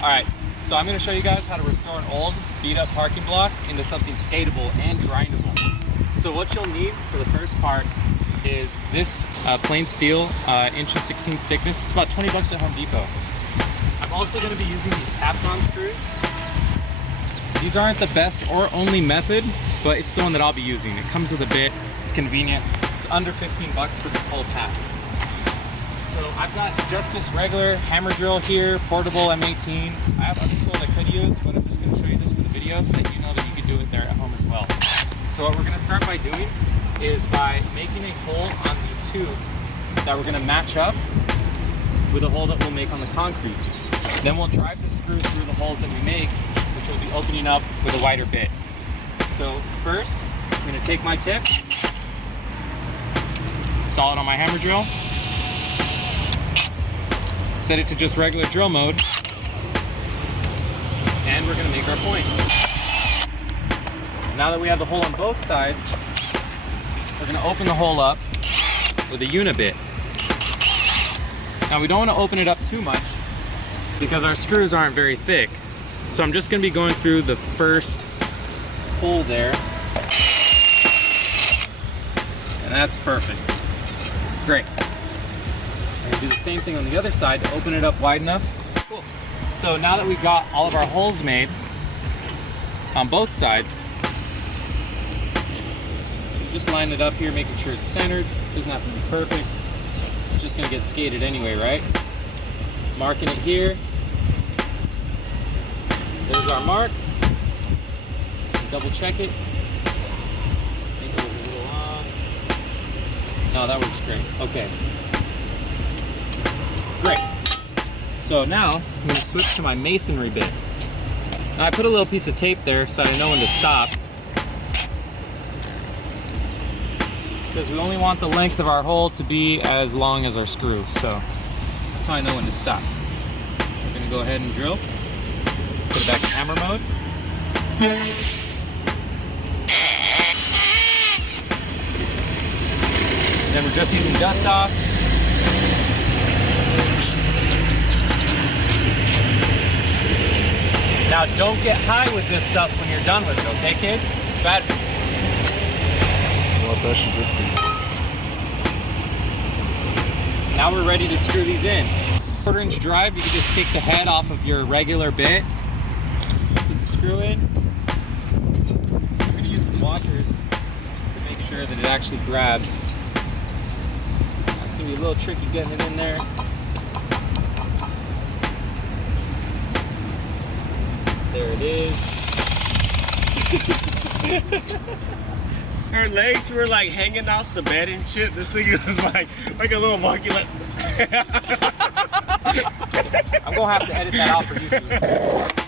All right, so I'm gonna show you guys how to restore an old beat up parking block into something skatable and grindable. So what you'll need for the first part is this plain steel, inch and 16 thickness. It's about 20 bucks at Home Depot. I'm also gonna be using these Teflon screws. These aren't the best or only method, but it's the one that I'll be using. It comes with a bit, it's convenient. It's under 15 bucks for this whole pack. So I've got just this regular hammer drill here, portable M18. I have other tools I could use, but I'm just gonna show you this for the video so that you know that you can do it there at home as well. So what we're gonna start by doing is by making a hole on the tube that we're gonna match up with a hole that we'll make on the concrete. Then we'll drive the screw through the holes that we make, which will be opening up with a wider bit. So first, I'm gonna take my tip, install it on my hammer drill, set it to just regular drill mode, and we're gonna make our point. Now that we have the hole on both sides, we're gonna open the hole up with a unibit. Now we don't wanna open it up too much because our screws aren't very thick. So I'm just gonna be going through the first hole there. And that's perfect. Great. I'm gonna do the same thing on the other side to open it up wide enough. Cool. So now that we've got all of our holes made on both sides, just line it up here, making sure it's centered. Doesn't have to be perfect. It's just gonna get skated anyway, right? Marking it here. There's our mark. Double check it. Make it a little off. No, that works great. Okay. Great. So now I'm going to switch to my masonry bit. Now I put a little piece of tape there so I know when to stop. Because we only want the length of our hole to be as long as our screw. So that's how I know when to stop. We're going to go ahead and drill. Put it back in hammer mode. And then we're just using dust off. Now don't get high with this stuff when you're done with it, okay kids? It's bad for you. Well, it's actually good for you. Now we're ready to screw these in. 1/4 inch drive, you can just take the head off of your regular bit. Put the screw in. We're gonna use some washers just to make sure that it actually grabs. That's gonna be a little tricky getting it in there. There it is. Her legs were like hanging off the bed and shit. This thing was like a little monkey. Like I'm gonna have to edit that out for YouTube.